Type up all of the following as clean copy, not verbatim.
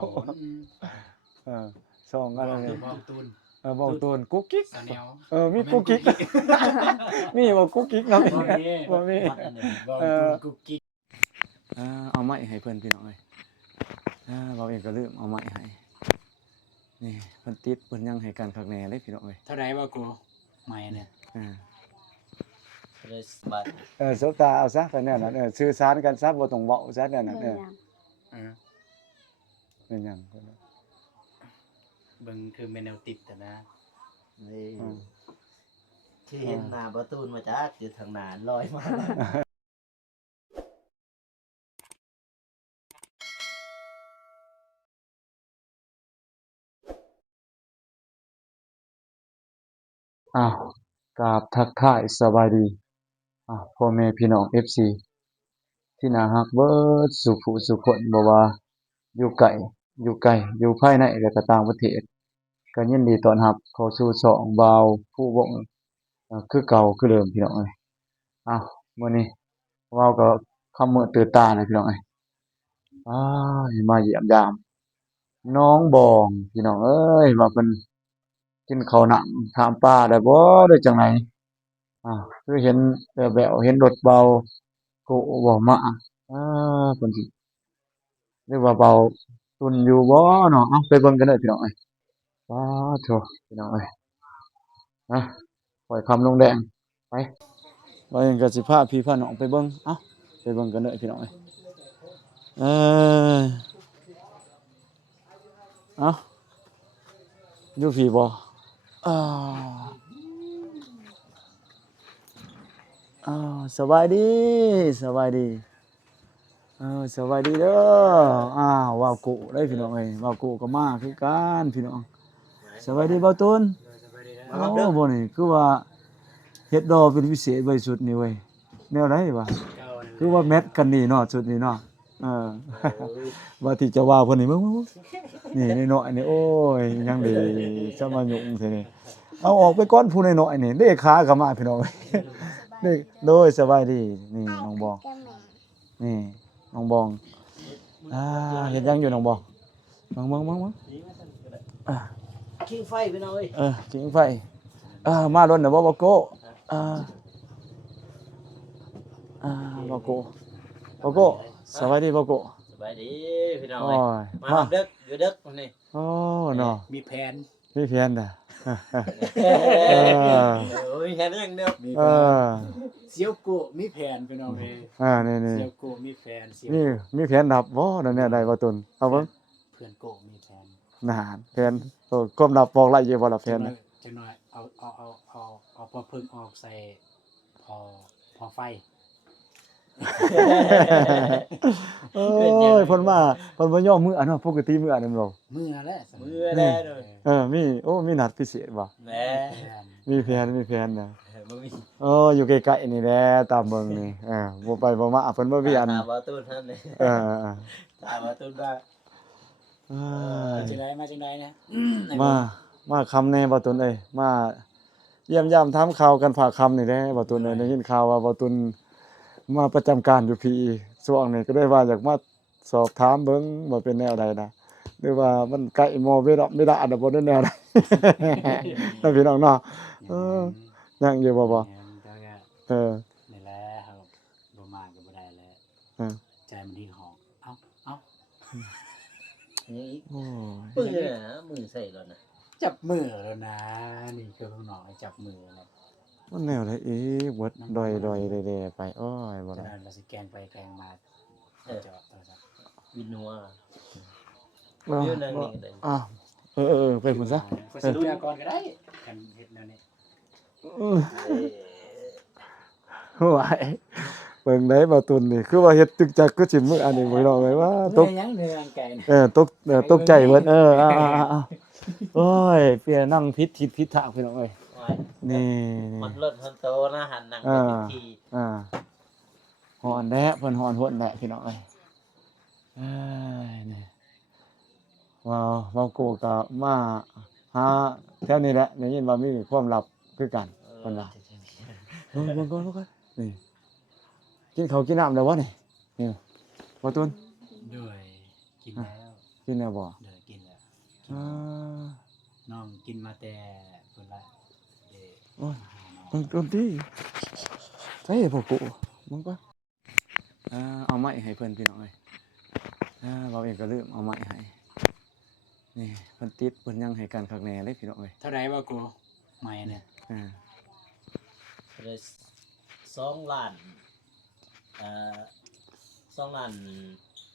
โอ้เออช่องอะไร บอกตูน บอกตูนกุ๊กกิ๊ก สาแนว มีกุ๊กกิ๊กมีบ่กุ๊กกิ๊กเนาะบ่มี บอก เอ ตู อ นกุ๊กกิ๊ก เอาไม้ให้เพิ่นพี่น้องเอ้ยเราเองก็ลืมเอาไม้ให้นี่เพิ่นติดเพิ่นยังให้กันคักแน่เลยพี่น้องเอ้ย เท่าไหร่บ่กูใหม่เนี่ย เลยบาท สบตาเอาซะกันแน่นั้นสื่อสารกันซะบ่ต้องเว้าซะแน่นั้น เออ เป็นหยัง เบิ่งคือแมนแนวติดแต่นะ นี่ที่เห็นหน้าประตูมาจากอยู่ทางหน้าลอยมา กราบทักทายสบายดีพ่อแม่พี่น้อง FC ที่น่ารักเบิดสุขสุขคนบ่ว่าอยู่ไกลอยู่ไกลอยู่ภายในและก็ต่างประเทศก็ยินดีต้อนรับเข้าสู่ช่องบ่าวผู้วงคือเก่าคือเดิมพี่น้องเอ้ยมื้อนี้เราก็คำมื้อตื่นตานะพี่น้องเอ้ยมาเยี่ยมยามน้องบองพี่น้องเอ้ยว่าเพิ่นกินข้าวหนังถามป้าได้บ่ได้จังไดคือเห็นแววๆเห็นรถเบาโกบ่มาเพิ่นสิหรือว่าเบาตุนอยู่บ่เนาะไปเบิ่งกันเด้อพี่น้องเอ้ยว้าโธ่พี่น้องเอ้ยปล่อยคำลงแดงไปว่าหยังก็สิพาพี่พาน้องไปเบิ่งไปเบิ่งกันเด้อพี่น้องเอ้ยเอออยู่พี่บ่อ้าวสบายดีสบายดีสบายดีเด้อว่าวกุได้พี่น้องเอ้ยว่าวกุก็มาคือกันพี่น้องสบายดีบ่าวตูนบ่นี่คือว่าเฮ็ดดอกเป็นพิเศษไว้สุดนี่เว้ยแนวไหนวะคือว่าแมทกันนี่เนาะสุดนี่เนาะว่าที่จะว่าเพิ่นนี่มึงนี่น้อยๆนี่โอ้ยยังดีจะมายุ่งแท้นี่เอาออกไปก่อนผู้น้อยๆนี่เด้ขาก็มาพี่น้องเด้โดยสบายดีนี่น้องบองนี่น้องบองเฮ็ดยังอยู่น้องบองมึงคิงไฟไปหน่อย จิงไฟมาโดนน่ะบ่โก้บ่โก้สบายดีบ่โก้ สบายดีพี่น้อง โอ้ เอ้ย ย มาเด็กอยู่เด็กวันนี้ โอ้เนาะ มีแผน พี่เพียนน่ะ โอ้ยแค่นั้นเดียว มี เอ แผน อ เสียวโกะมีแผนพี่น้องเอ้ย นี่ เสียวโกะมีแผนเสียว มีแผนดับบ่นั่นเนี่ยได้บ่ตุนเอาเบิ่ง เพื่อนโกะมีแผน นานแผนความลับบอกไล่อยู่บ่ล่ะแผนน่ะ จังหน่อยเอาพอพึ่งออกใส่พอไฟ โอ้ยเพิ่นบ่ยอมมื้ออันเนาะปกติมื้ออันนั้นบ่ มือแหละ มือแน่เลย มีนัดพิเศษบ่ แม่ มีแผนน่ะ บ่มี อยู่ใกล้ๆนี่แหละตามเบิ่งนี่บ่ไปบ่มาเพิ่นบ่มีอัน ถามประตูท่านเลย เออ ถามประตูว่า จังไดมาจังไดนะ มาคำแน่บ่ตุนเอ้ยมาเยี่ยมยามถามข่าวกันฝากคำนี่แหละบ่ตุนเอ้ยได้ยินข่าวว่าบ่ตุนมาประจำการอยู่พี่ช่วงนี้ก็ได้ว่าอยากมาสอบถามเบิ่งว่าเป็นแนวใดนะหรือว่ามันใกล้มอไม่ได้อันบ่ได้แนวใด นั่นพี่น้องเนาะยังอยู่บ่เออ นี่แหละครับบ่มาก็บ่ได้แล้ว ใจมันดิ้นหอกเอ้า นี่ โอ้ย ปืนนะมือใส่ก่อนนะ จับมือแล้วนะนี่คือข้างนอกให้จับมือแล้ว มันแนวใดอีกเบิดดอยๆแดๆไปโอ้ยบ่ จะ ได้ นั่นเราสิแกงไปแกงมาจอดโทรศัพท์ วินัว อ้าว อยู่นั่งนี่ก็ได้ ไปพุ่นซะ ไปสิดูก่อนก็ได้กันเฮ็ดแนวนี้ ไหวเบิ่งได้บ่ตุนนี่คือว่าเฮ็ดตึกจักคือสิมื้ออันนี้บ่น้องเอ้ยว่าตก ยังเนื้อไก่ ตกใจเบิดโอ้ยเปียนั่งผิดทางพี่น้องเอ้ย ไว้ นี่ มันรถมันโตนะหันหนังไปที ฮ้อนแด้เพิ่นฮ้อนฮวนแด้พี่น้องเอ้ยนี่ว้าวโกก็มาหาแถวนี้แหละได้ยินว่ามีความลับคือกันเพิ่นว่าเบิ่งก่อนนี่กินข้าวกินน้ำแล้วบ่นี่บ่ตุน ด้วยกินแล้ว กิ กินแล้วบ่ เด้อกินแล้วกิน อ่า น้องกินมาแต่เพิ่นละเด้อ โอ้ย หาน้อง มึงต้นที่ใช่พ่อกูมึงปะเอาไม้ให้เพิ่นพี่น้องเอ้ยเราเองก็ลืมเอาไม้ให้นี่เพิ่นติดเพิ่นยังให้การคักแน่เลยพี่น้องเอ้ย เท่าไหร่บ่กูไม่เนี่ย อ่า เลย2 ล้าน2 ล้าน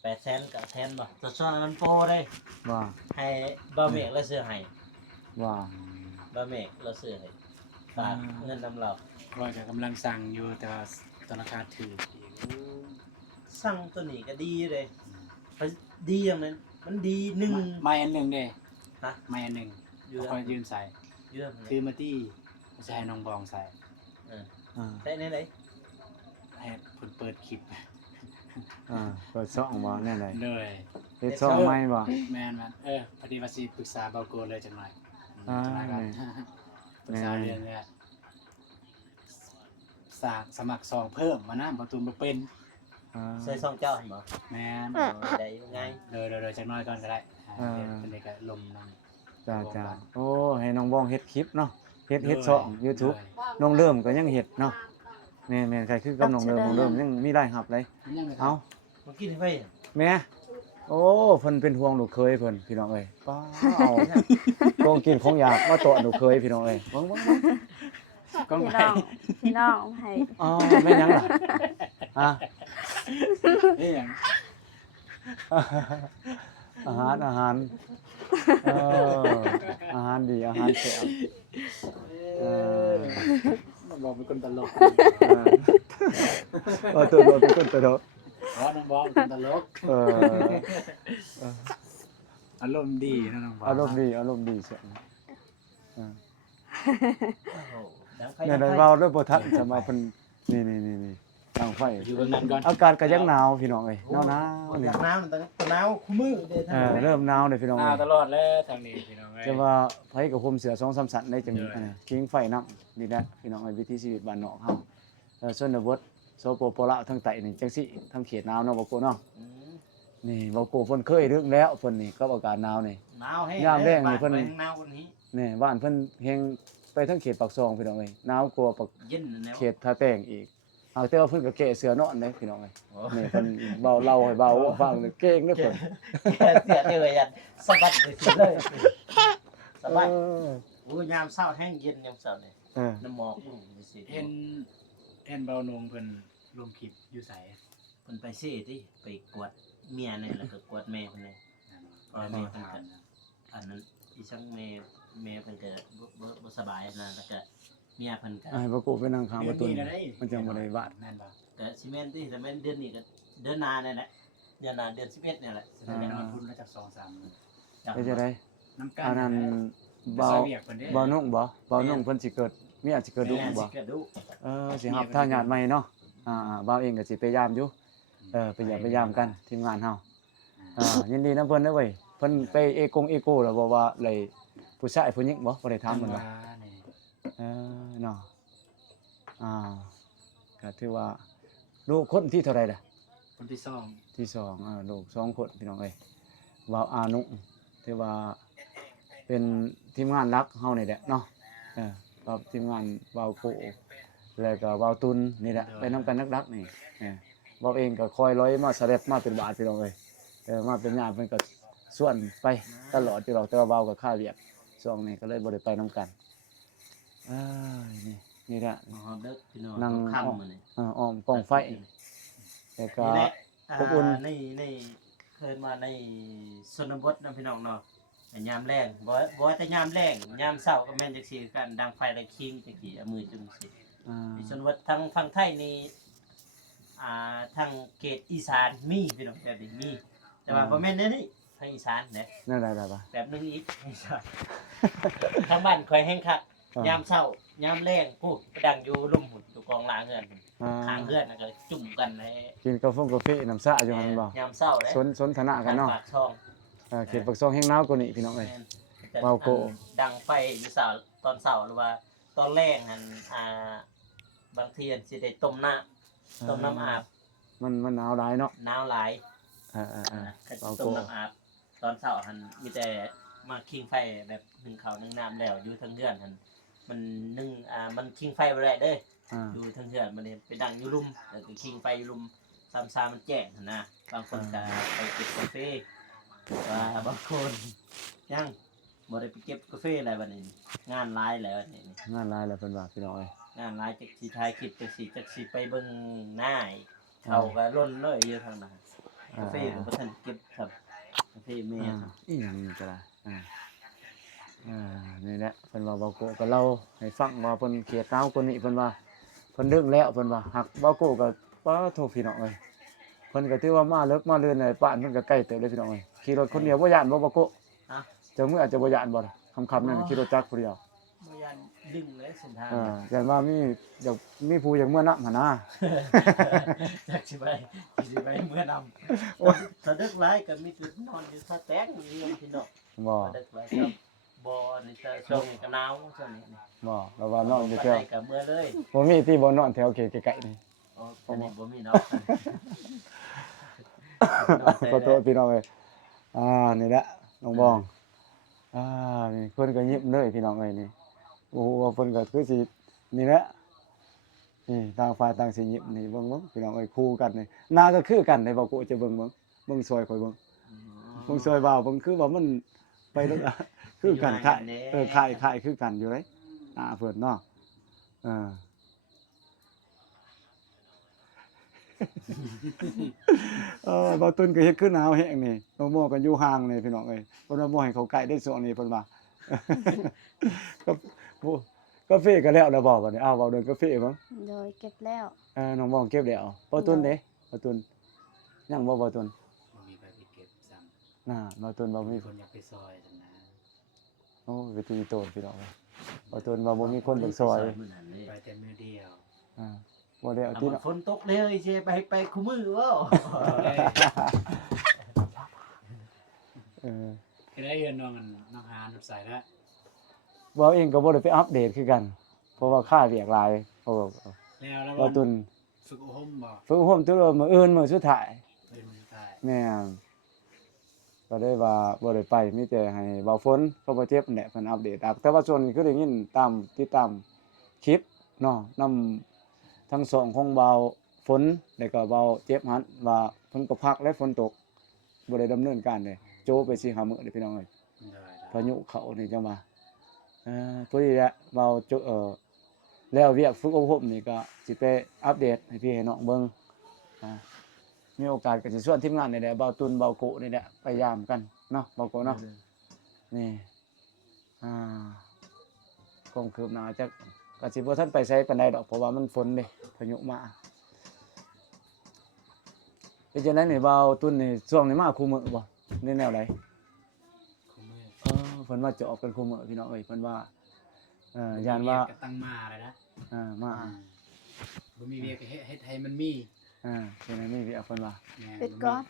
8แสนกับแทนบ่จะซ่อนมันโปรได้ ว่า ให้บ่เมกแล้วซื้อให้ ว่า บ่เมกแล้วซื้อให้ฝากเงินนำเรา ว่าจะกำลังสั่งอยู่แต่ว่าธนาคารถืออีก สั่งตัวนี้ก็ดีเลยมันดีอย่างนั้นมันดีหนึ่ง ไม่อันหนึงเด้ ฮะ ไม่อันหนึง อยู่ คอยยืมใส่ เรื่อง ซื้อมาที่ใส่น้องบองใส่ อ่า ได้ไหน ให้เพิ่นเปิดคลิป เปิดช่องบ่แน่เลย เลย เฮ็ดช่องใหม่บ่ แม่นพอดีว่าสิปรึกษาเบาโกเลยจังหน่อย อ่า จังหน่อยกันปรึกษาเรื่องเนี่ยสมัครซองเพิ่มมานะบ่ตูนบ่เป็น ใส่ซองเจ้าเห็นบ่ แม่น ได้ยังไง เลยจังน้อยก่อนก็ได้เป็นเด็กก็ลมนำ จ้าโอ้ให้น้องบ้องเฮ็ดคลิปเนาะเฮ็ดช่อง YouTube น้องเริ่มก็ยังเฮ็ดเนาะแม่นๆใครคือกับน้องเริ่มยังมีรายรับเลยเอ้า เมื่อกี้นี่ไป แม่โอ้เพิ่นเป็นห่วงลูกเคยเพิ่นพี่น้องเอ้ยป้าเอาของกินของอยากมาโตะลูกเคยพี่น้องเอ้ยเบิ่ง กล้อง พี่ ไป น้องพี่น้องให้ อ๋อแม่นหยังล่ะฮะ นี่หยัง อาหารเอออาหารดีอาหารแซ่บเออ บอกเป็นคนตลก ตัวเป็นคนตลก เพราะน้องบองเป็นตลก เออ อารมณ์ดีนะน้องบอง อารมณ์ดีเสียง ดังไฟ เนี่ยได้เว้าด้วยบ่ทันจะมาเพิ่นนี่ตั้งไฟ อยู่เบื้องนั้นก่อน อากาศก็ยังหนาวพี่น้องเอ้ยหนาวนี่ น้ำมันหนาวคู่มือเด้ท่าน เริ่มหนาวเลยพี่น้อง หน้า เอ้ย ตลอดแล้วทางนี้พี่น้องเอ้ย จะว่าไผกับผมเสือ2-3สันได้จัง เออ คิงไฟน้ำนี่แหละพี่น้องเอ้ยวิถีชีวิตบ้านนอกเฮาชนบทโซโปโปละทางใต้นี่จังซี่ทางเขตหนาวเนาะบ่โกเนาะนี่บ่โกเพิ่นเคยเรื่องแล้วเพิ่นนี่กับอากาศหนาวนี่ หนาวแห้ง ยามแลงนี่เพิ่น หนาวกว่านี้ นี่บ้านเพิ่นแฮงไปทางเขตปากซองพี่น้องเอ้ยหนาวกว่าปาก เย็นแล้ว เขตท่าแป้งอีกเอาแต่ว่าเพิ่นก็แก้เสือนอนเด้พี่น้องเอ้ยนี่เพิ่นเบาเล่าให้เบาฟังเลยเก่งเด้อเพิ่น เสียเลยยันสะบัดเลยสะบัด เออ โอ้ยามเช้าแห้งเย็นยามเช้านี่ เออ น้ำหมอกสิ เห็นเบานงเพิ่นลงคลิปอยู่ไส เพิ่นไปเซ่ติไปกวดเมียนี่แล้วก็กวดแม่เพิ่นนี่ ก็แม่เพิ่นก็ อันนั้นอีช่างแม่เพิ่นก็บ่สบายนะแล้วก็เมียเพิ่นก็ ให้บ่โกไปนั่งข้างประตูมันจังบ่ได้วาด แม่นบ่ ก็สิแม่นติแต่แม่นเดือนนี้ก็เดือนหน้านี่แหละเดือนหน้าเดือน11นี่แหละ แสดงว่าพุ่นมาจาก2-3มื้อ ไปจะได้ น้ำกัน อันนั้น เบา เบา เวียกเพิ่นเด้ เบานุ่งบ่เบานุ่งเพิ่นสิเกิดมีอาจสิเกิดดุบ่ สิกระดุ สิรับทางญาติใหม่เนาะเบาเองก็สิพยายามอยู่พยายามกันทีมงานเฮายินดีนํเพิ่นเด้อเว้ยเพิ่นไปเอโกแล้วบ่ว่าเลยผู้ชายผู้หญิงบ่ได้ถามเพิ่นว่า นี่ เนาะก็ถือว่าลูกคนที่เท่าไหร่ล่ะ คนที่2 ที่สองลูก2คนพี่น้องเอ้ยว่าวอานุถือว่าเป็นทีมงานรักเฮานี่แหละเนาะกับทีมงานวาวโกแล้วก็วาวตุนนี่แหละไปนำกันนักๆนี่เว้าเองก็คอยร้อยมาเสด็จมาเป็นบาทพี่น้องเอ้ยมาเป็นญาติเพิ่นก็ส่วนไปตลอดอยู่หรอกแต่ว่าเว้าก็ค่าเวียกช่วงนี้ก็เลยบ่ได้ไปนํกันนี่แหละ อ๋อเด้อพี่น้อง นั่ง ค่ำมื้อนี้ อ้อมกองไฟแล้วก็ นี่แหละ อบอุ่น ในเคยมาในชนบทนะพี่น้องเนาะยามแรงบ่แต่ยามแรงยามเช้าก็แม่นจังซี่กันดังไฟแล้วคิงจังซี่เอามือจุ่มสิในชนบททางฝั่งไทยนี่ทางเขตอีสานมีพี่น้องแบบนี้มีแต่ว่าบ่แม่นเด้อนี่ทางอีสานเด้ นั่นได้ป่ะ แบบนึงอีกทางอีสานทางบ้านข่อยแห้งคักยามเช้ายามแรงพูดไปดังอยู่ลุ่มหุ่นอยู่กองลางเฮือนข้างเฮือนน่ะก็จุ่มกันให้ กินกาแฟน้ำสะอยู่หั่นบ่ ยามเช้าเด้ สนทนากันเนาะ ปากช่อง เขตปากซองแห่งหนาวกว่านี้พี่น้องเอ้ย แต่ เว้าโก ดังไฟอยู่เช้าตอนเช้าหรือว่าตอนแรงหั่นบางทีสิได้ต้มน้ำอาบ มันหนาวหลายเนาะ หนาวหลาย ก็ ก็ต้มน้ำอาบต ตอนเช้าหันมีแต่มาคิงไฟแบบนึ่งข้าวนึ่งน้ำแล้วอยู่ทางเรือนหันมันนึ่งมันคิงไฟบ่ได้เด้ อยู่ทางเทือนมันนี่ไปดังอยู่ลุมแล้วก็คิงไฟอยู่ลุมซ้ำๆมันแจ้งหั่นนะบางคนก็ไปเก็บกาแฟว่าบางคนยังบ่ได้ไปเก็บกาแฟอะไรบัดนี้งานหลายแล้วนี่ งานหลายแล้วเพิ่นว่าพี่น้องเอ้ย งานหลายจักสิถ่ายคลิปจักสิไปเบิ่งหน้าอีกเขาก็ล้นเลยอยู่ทางนั้นกาแฟก็บ่ทันเก็บครับกาแฟแม่ครับ อีหยังนี่ก็ได้นี่แหละเพิ่นว่าเบาโกะก็เล่าให้ฟังว่าเพิ่นเขียดนาวคนนี้เพิ่นว่าเพิ่นดึงแล้วเพิ่นว่าหักเบาโกะก็ป้าโทพี่น้องเอ้ยเพิ่นก็ถือว่ามาเลิกมาเรือนในบ้านเพิ่นก็ใกล้เติบเลยพี่น้องเอ้ยขี่รถคนเดียวบ่ย่านบ่เบาโกะ ฮะ เจ้ามื้ออาจจะบ่ย่านบ่ล่ะค่ำๆนั่นขี่รถจักรผู้เดียว บ่ยันดึงเลยเส้นทาง ย่านว่าอยากมีผู้อยากเมื่อนำหั่นนะ จักสิไปเมื่อนำถ้าดึกหลายก็มีจุดนอนอยู่ซะแตกนี่พี่น้อง บ่ ดึกหลายครับบ่นี่จะช่วงนี้ก็หนาวช่วงนี้นี่ บ่แล้วว่านอนอยู่ ไป แถว ไหนก็เมื่อเลย บ่มีที่บ่นอนแถวเขตไกลๆนี่ อ๋ออันนี้บ่มีเนาะ ขอโทษพี่น้องเอ้ยนี่แหละน้องบองนี่เพิ่นก็ยิ้มเลยพี่น้องเอ้ยนี่โอ้โหเพิ่นก็คือสินี่แหละนี่ต่างฝ่ายต่างสิยิ้มนี่เบิ่งพี่น้องเอ้ยคู่กันนี่หน้าก็คือกันได้บ่กูจะเบิ่งเบิ่งซอยข่อยเบิ่งซอยบ่าวเบิ่งคือว่ามันไปแล้วคือกันคล้ายคือกันอยู่เลยเพิ่นเนาะบ่ตุนก็เฮ็ดคือหนาวแฮงนี่น้องโมก็อยู่ห่างนี่พี่น้องเอ้ยเพิ่นว่าบ่ให้เขาใกล้ได้ช่วงนี้เพิ่นว่า ก็กาแฟก็แล้วบ่บัดนี้เว้าเรื่องกาแฟบ่ โดยเก็บแล้ว น้องบ่เก็บแล้วบ่ตุนเด้บ่ตุนยังบ่ตุน บ่มีไปเก็บซ้ำ บ่ตุนบ่มี มีคนอยากไปซอยซั่นนะ โอ้ไปตีโตนพี่น้องเอ้ยบ่ตุนว่าบ่มีคนไปซอย มื้อนั้นเลย ไปแต่มื้อเดียว บ่ได้เอา ถ้า ที่ มันฝนตกเลยสิไปคู่มือบ่ คือได้เฮือนน้องน้องหานใส่แล้ว เว้าเองก็บ่ได้ไปอัปเดตคือกัน เพราะว่าค่าเวียกหลายเพราะว่า แล้ว บ่ตุน ฝึกอบรมบ่ ฝึกอบรมตัวมื้ออื่นมื้อสุดท้าย เป็นมื้อสุดท้าย แม่นก็ได้ว่าบ่ได้ไปมีแต่ให้เบาฝนเขาบ่เจ็บนั่นแหละเพิ่นอัปเดตแต่ว่าส่วนนี้คือได้ยินติดตามคลิปเนาะนำทั้งสองของเบาฝนแล้วก็เบาเจ็บหันว่าเพิ่นก็พักและฝนตกบ่ได้ดำเนินการเลยโจไป4-5มื้อเด้อพี่น้องเอ้ย ได้ พายุเข้านี่จังว่าพอดีแหละเบาโจแล้วเวียกฝึกอบรมนี่ก็สิไปอัปเดตให้พี่ให้น้องเบิ่งมีโอกาสก็สิชวนทีมงานนี่แหละเบาตุนเบาโกนี่แหละไปยามกันเนาะเบาโกเนาะนี่ความคืบหน้าจักก็สิบ่ทันไปไสปานใดดอกเพราะว่ามันฝนเด้พายุมาเป็นจังได๋นี่เบาตุนนี่ช่วงนี้มาคู่มื้อบ่ในแนวใด คุมือ เพิ่นว่าจะออกกันคู่มื้อพี่น้องเอ้ยเพิ่นว่าย่านว่า ก็ตั้งมาเลยนะ มา บ่มีเวียกก็เฮ็ดให้มันมี เป็นอันนี้พี่เพิ่นว่า แม่น เป็ดก้อน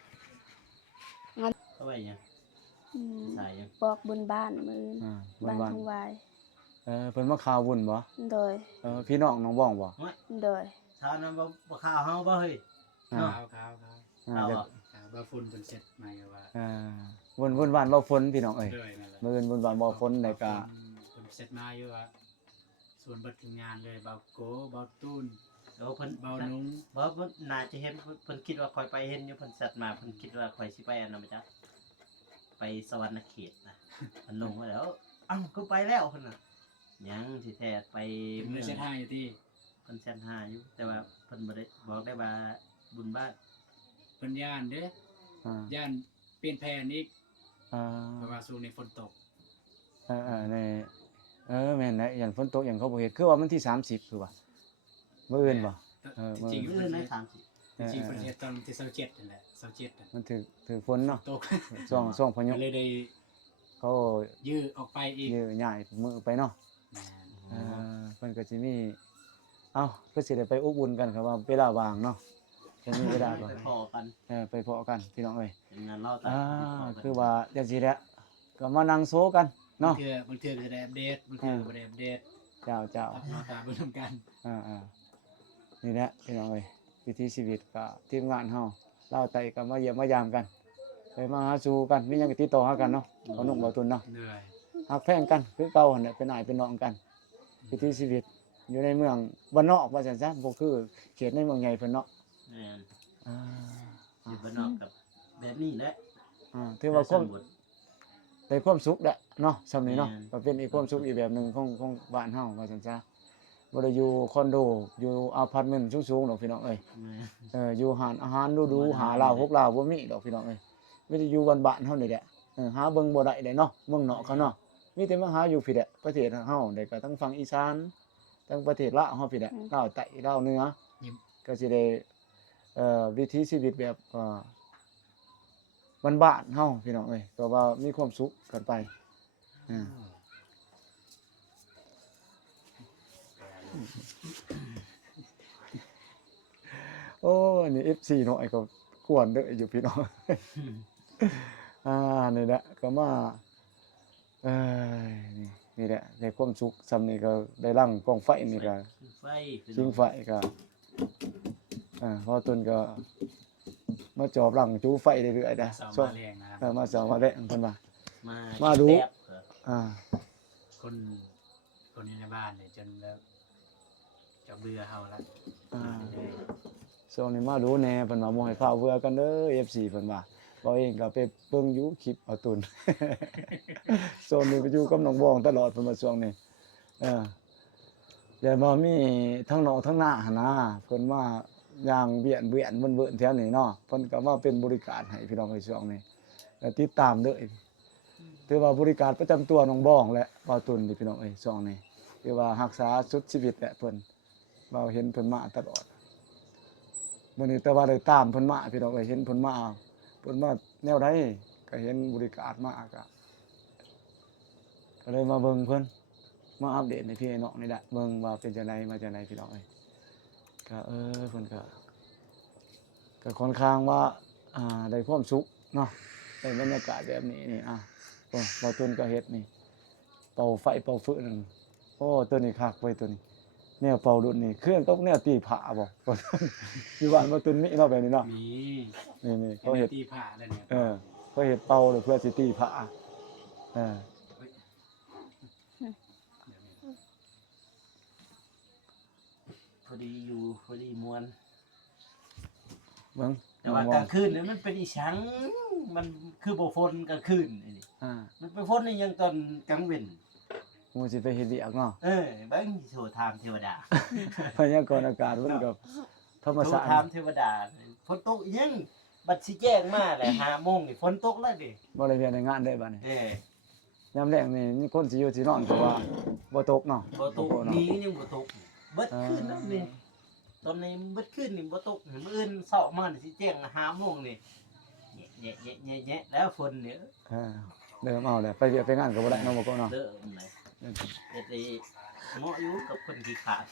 เอาไว้หยัง อืม ใส่หยัง บอกบุญบ้านมืออื่น บ้า บ้าน น ทุ่งวาย เพิ่นมาข่าวบุญบ่ โดย พี่น้องน้องบ้องบ่ โดย ชาวนั้นบ่ข่าวเฮาบ่เฮ้ย ขาวขาว เอา จะ อ่ะ ขาวบ่ฝุ่นเพิ่นเสร็จใหม่ก็ว่า บุญบ้านบ่ฝนพี่น้องเอ้ย เลยนั่นแหละ มื้ออื่นบุญบ้านบ่ฝนได้ก็ เพิ่นเสร็จมาอยู่ว่าส่วนเบิดถึงงานเลยเบาโกเบาตูน เดี๋ยวเพิ่น เบานุ้ง บ่น่าจะเห็นเพิ่นคิดว่าคอยไปเห็นอยู่เพิ่นสัตว์มาเพิ่นคิดว่าคอยสิไปอันนั้นบ่จ๊ะไปสวรรค์เขตนะเพิ่นลงมาแล้วเอ้าคือไปแล้วเพิ่นน่ะยังสิแท้ไป เพิ่นเสร็จห้าอยู่ที่ เพิ่นเส้น5อยู่แต่ว่าเพิ่นบ่ได้บอกได้ว่าบุญบ้าน เพิ่นย่านเด้ อ่า ย่านเปลี่ยนแผนอีก อ่า เพราะว่าช่วงนี้ฝนตก ในแม่นนะอย่างฝนตกอย่างเขาบ่เฮ็ดคือว่ามันที่30คือว่ามื้ออื่นบ่ จริงๆ มื้ เพิ่ อน ใน เฮ็ด 30 จริงๆเพิ่นเฮ็ดตอนที่27นั่นแหละ27นั่น มันถือฝนเนาะ ตก ช่วงพายุ ก็เลยได้ เขา ยื้อออกไปอีก ยื้อย้ายมื้อไปเนาะ แม่น เพิ่นก็สิมีก็สิได้ไปอบอุ่นกันครับว่าเวลาว่างเนาะจะมีเวลาบ่ ไปพอกัน ไปพอกันพี่น้องเอ้ย เป็นงานเล่าตา คือว่าจังซี่แหละก็มานั่งโซกันเนาะ บางเทื่อก็จะได้อัปเดตบางเทื่อก็บ่ได้อัปเดต เจ้า รับรอตามเบิ่งนำกัน นี่แหละพี่น้องเอ้ยวิถีชีวิตก็ทีมงานเฮาเล่าไต่ก็มาเยี่ยมมายามกัน ไปมาหาสู่กันมีหยังก็ติดต่อหากันเนาะบ่นุ่งบ่ตุนเนาะ เหนื่อย ฮักแพงกันคือเก่าหั่นแหละเป็นอ้ายเป็นน้องกันวิถีชีวิตอยู่ในเมืองบ้านนอกว่าซั่นซะบ่คือเขตในเมืองใหญ่เพิ่นเนาะ แม่น อ่า อยู่บ้านนอกกับแบบนี้แหละ ถือว่าความ ชนบท ได้ความสุขแหละเนาะส่ำนี้เนาะ แม่น ก็เป็นอีกความสุขอีกแบบหนึงของบ้านเฮาว่าซั่นซะบ่ได้อยู่คอนโดอยู่อพาร์ตเมนต์สูงๆดอกพี่น้องเอ้ย แม่น อยู่หารอาหารดูๆหาลาว6ลาวบ่มีดอกพี่น้องเอ้ยมีแต่อยู่บ้านๆเฮานี่แหละหาเบิ่งบ่ได้เลยเนาะเมืองนอกเขาเนาะมีแต่มาหาอยู่พี่แหละประเทศเฮาได้ก็ทั้งฝั่งอีสานทั้งประเทศลาวเฮาพี่แหละลาวใต้ลาวเหนือก็สิได้วิถีชีวิตแบบบ้านๆเฮาพี่น้องเอ้ยก็ว่ามีความสุขกันไปโอ้นี่ FC น้อยก็กวนเด้ออยู่พี่น้อง นี่แหละก็มาเอ้ยนี่แหละในความสุขซ้ำนี่ก็ได้ลั่งกองไฟนี่ก็ ไฟ ชิงไฟก็พอต้นก็มาจอบหลังจูไฟเรื่อยๆนะ เสา ช่ว มาง แรงนะครับ มาสาวมาแลงเพิ่นว่า มา มาดู แตบเหรอ อ่า คนในบ้านเนี่ยจนแล้วจะเบื่อเฮาละ ช่วงนี้มาดูแหน่เพิ่นว่าบ่ให้ฟ้าวเบื่อกันเด้อ FC เพิ่นว่าบ่เองก็ไปเบิ่งอยู่คลิปเอาตุน ช่วงนี้ก็อยู่กับน้องบองตลอดเพิ่นว่าช่วงนี้แต่ว่ามีทั้งนอกทั้งหน้าหั่นนะเพิ่นมาย่างเบียนเบิ่นๆแถวนี้เนาะเพิ่นก็มาเป็นบริการให้พี่น้องในช่วงนี้ติดตามเด้อถือว่าบริการประจำตัวน้องบองและบ่าวตุนนี่พี่น้องเอ้ยช่วงนี้ถือว่ารักษาสุดชีวิตแหละเพิ่นเราเห็นเพิ่นมาตลอดมื้อนี้แต่ว่าได้ตามเพิ่นมาพี่น้องเอ้ยเห็นเพิ่นมาแนวใดก็เห็นบริการมาก็เลยมาเบิ่งเพิ่นมาอัปเดตให้พี่น้องนี่แหละเบิ่งว่าเป็นจังไดมาจังไดพี่น้องเอ้ยก็เพิ่นก็ค่อนข้างว่าได้ความสุขเนาะได้บรรยากาศแบบนี้นี่บ่ตุนก็เฮ็ดนี่เป่าไฟเป่าฟืนโอ้ตัวนี้คักไว้ตัวนี้แนวเป่ารุ่นนี้เครื่องต้องแนวตีผาบ่ อยู่บ้านบ่ตุนมีเนาะแบบนี้เนาะ มี นี่เขาเฮ็ด ตีผ้าแล้วเนี่ย เขาเฮ็ดเป่าเลยเพื่อสิตีผาพอดีอยู่พอดีมวน เบิ่ง แต่ว่ากลางคืนเนี่ยมันเป็นอีชังมันคือบ่ฝนกลางคืนนี่มันไปฝนนี่ยังตอนกลางเว้น หมู่สิไปเฮ็ดเวียกเนาะ เบิ่งโทรถามเทวดา พยากรณ์อากาศมันก็ธรรม โทร ชาติ ถามเทวดาฝนตกอีหยังบัดสิแจ้งมาแหละ5โมงนี่ฝนตกแล้วดิ บ่ได้เรียนในงานได้บัดนี้ เอ้ ยามแลงนี่มีคนสิอยู่สินอนเพราะว่าบ่ตกเนาะ บ่ตก เนาะ นี้ยังบ่ตกเบิดคืนแล้วนี่ตอนนี้เบิดคืนนี่บ่ตกมื้ออื่นเช้ามานี่สิแจ้ง5โมงนี่แยะๆๆๆแล้วฝนเนี่ย เดิมเอาแหละไปเวียกไปงานก็บ่ได้เนาะบ่ก็เนาะ เด้อเลยเฮ็ดให้เหมาะอยู่กับคนขี้ขลาด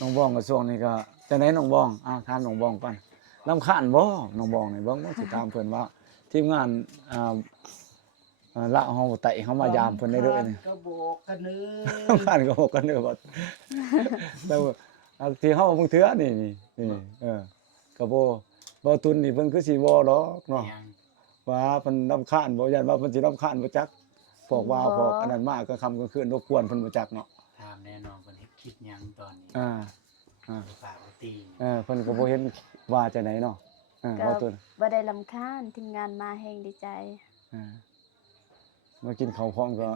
น้องบ้องก็ช่วงนี้ก็จังได๋น้องบ้องถามน้องบ้องก่อนรำคาญบ่น้องบ้องนี่เบิ่งสิถามเพิ่นว่าทีมงานละเฮาไต่เฮามายามเพิ่นได้เด้อนี่ ก็บอกกันเด้ รำคาญก็บอกกันเด้อบ่แต่ว่าที่เฮาบางเทื่อนี่ก็บ่ตุนนี่เพิ่นคือสิบ่ดอกเนาะ ยัง ว่าเพิ่นรำคาญบ่ยันว่าเพิ่นสิรำคาญบ่จักพวกว่าพวกอันนั้นมาก็ค่ำกลางคืนรบกวนเพิ่นบ่จักเนาะ ถามแน่นอนคนเฮ็ดคิดหยังตอนนี้ ฝากบ่ตี เพิ่นก็บ่เห็นว่าจังไดเนาะว่าตัว บ่ได้รำคาญทีมงานมาแฮงดีใจ มากินข้าวพร้อมก็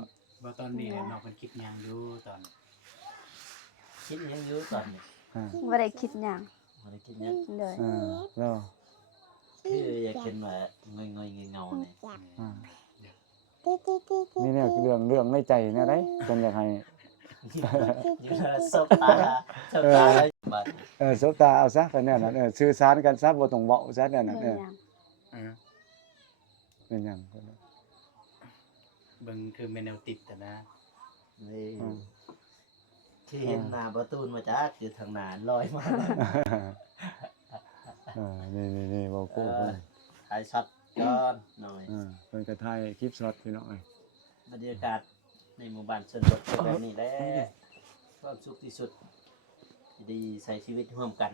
ว่าตอนนี้น้องเพิ่นคิดหยังอยู่ตอน คิดหยังอยู่ตอนนี้ บ่ได้คิดหยัง บ่ได้คิดหยัง เลย แล้ว คืออยากเห็นว่าง่อยๆเงาๆนี่ มีแนวเรื่องในใจแนวใดเพิ่นอยากให้ อยู่แล้วสบตาบัด สบตาเอาซะก็แนวนั้นสื่อสารกันซะบ่ต้องเว้าซะแนวนั้น เลยหยัง เป็นหยัง เบิ่งคือแม่แนวติดแต่นะ นี่ที่เห็นหน้าประตูมาจากอยู่ทางหน้าลอยมา นี่เว้าโก้เพิ่น ถ่ายช็อตก่อนหน่อย เพิ่นก็ถ่ายคลิปช็อตพี่น้องเอ้ย บรรยากาศในหมู่บ้านชนบทเป็นแบบนี้แหละความสุขที่สุดดีใช้ชีวิตร่วมกัน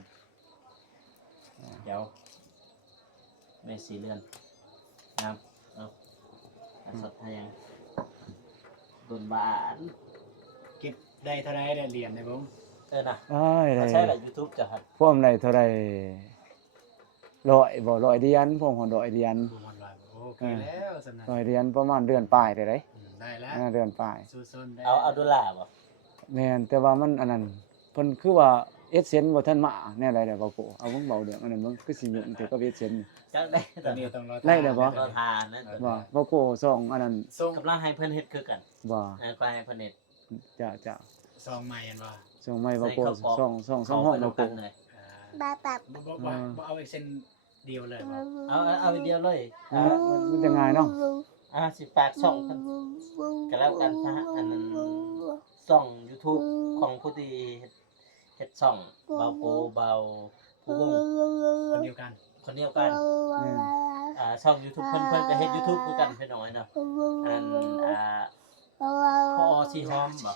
เดี๋ยวแม่สีเรือนงามเอาสดแทงโดนบาน เก็บได้เท่าไรได้เหรียญได้บ่ นะ อ้ายได้ ใช่แหละ YouTube จ้ะครับ พวกมันได้เท่าใด100บ่100เหรียญพวกมัน100เหรียญ บ่ฮอดร้อยโอเคแล้วสำนั้น 100เหรียญประมาณเดือนปลายได้เด้ ได้แล้ว เดือนปลาย สู้ซนได้ เอาดอลลาร์บ่ แม่นแต่ว่ามันอันนั้นเพิ่นคือว่าเอเซนบ่ทันมาแนวใดเด้อบ่โกเอาเบิ่งเบาเรื่องอันนั้นมันคือสิยุ่งแต่ก็เอเซน จักได้ ตอนนี้ต้องรอ ได้แล้วบ่ รอทานนั่น ว่าบ่โกส่องอันนั้น ส่ง กำลังให้เพิ่นเฮ็ดคือกัน บ่ ก็ให้เพิ่นเฮ็ด จะ ซองใหม่อันว่า ส่งไม่บ่โก ใส่ข้าวปอก ส่องห้องบ่โก กันเลย บ่เอาอีกเส้นเดียวเลยบ่ เอาเดียวเลย มันจะง่ายเนาะ สิฝากช่องเพิ่นก็แล้วกันซะอันนั้นช่อง YouTube ของผู้ที่เฮ็ดช่องเบาโปเบาผู้วง คนเดียวกัน คนเดียวกันช่อง YouTube เพิ่นก็เฮ็ด YouTube คือกันเพิ่นน้อยเนาะอันพอสีหอมบ่